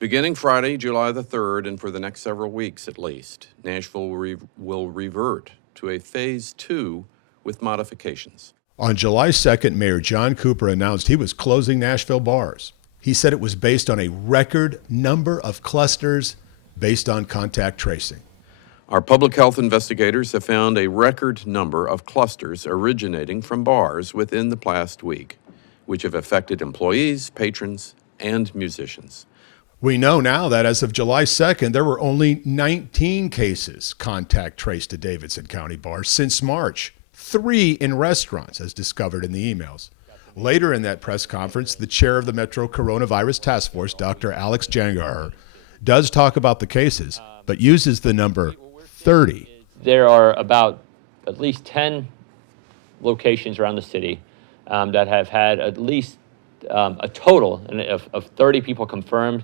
Beginning Friday, July the 3rd, and for the next several weeks at least, Nashville will revert to a Phase 2 with modifications. On July 2nd, Mayor John Cooper announced he was closing Nashville bars. He said it was based on a record number of clusters based on contact tracing. Our public health investigators have found a record number of clusters originating from bars within the past week, which have affected employees, patrons, and musicians. We know now that as of July 2nd, there were only 19 cases contact traced to Davidson County bars since March, 3 in restaurants, as discovered in the emails. Later in that press conference, the chair of the Metro Coronavirus Task Force, Dr. Alex Jangar, does talk about the cases, but uses the number 30. There are about at least 10 locations around the city that have had at least a total of 30 people confirmed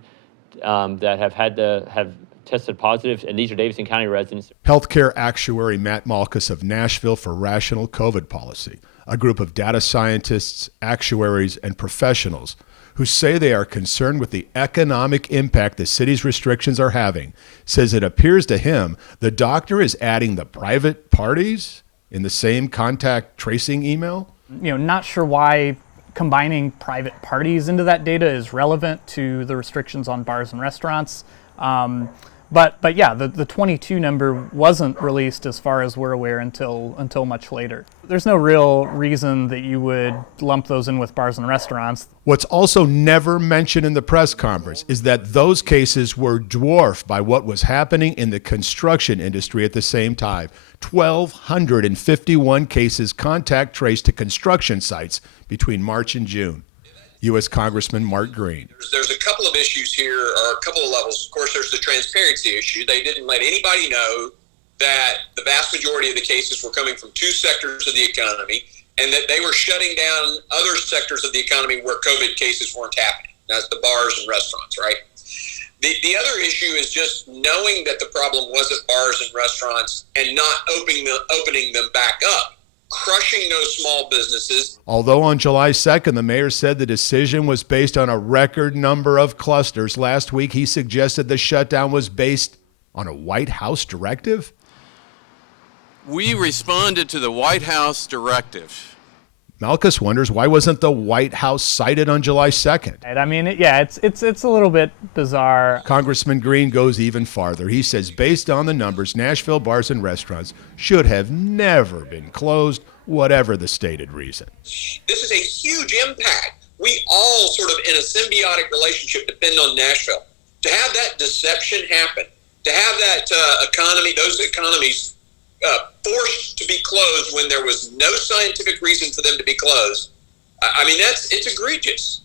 that have tested positive, and these are Davidson County residents. Healthcare actuary Matt Malkus of Nashville for Rational COVID Policy, a group of data scientists, actuaries, and professionals who say they are concerned with the economic impact the city's restrictions are having, says it appears to him the doctor is adding the private parties in the same contact tracing email. Not sure why combining private parties into that data is relevant to the restrictions on bars and restaurants. But yeah, the 22 number wasn't released as far as we're aware until much later. There's no real reason that you would lump those in with bars and restaurants. What's also never mentioned in the press conference is that those cases were dwarfed by what was happening in the construction industry at the same time. 1,251 cases contact traced to construction sites between March and June. U.S. Congressman Mark Green. There's a couple of issues here, or a couple of levels. Of course, there's the transparency issue. They didn't let anybody know that the vast majority of the cases were coming from 2 sectors of the economy, and that they were shutting down other sectors of the economy where COVID cases weren't happening. That's the bars and restaurants, right? The other issue is just knowing that the problem was at bars and restaurants and not opening them back up, crushing those small businesses. Although on July 2nd, the mayor said the decision was based on a record number of clusters, last week he suggested the shutdown was based on a White House directive. We responded to the White House directive. Malkus wonders why wasn't the White House cited on July 2nd? I mean, it's a little bit bizarre. Congressman Green goes even farther. He says based on the numbers, Nashville bars and restaurants should have never been closed, whatever the stated reason. This is a huge impact. We all sort of in a symbiotic relationship depend on Nashville. To have that deception happen, to have that those economies forced to be closed when there was no scientific reason for them to be closed, I mean, it's egregious.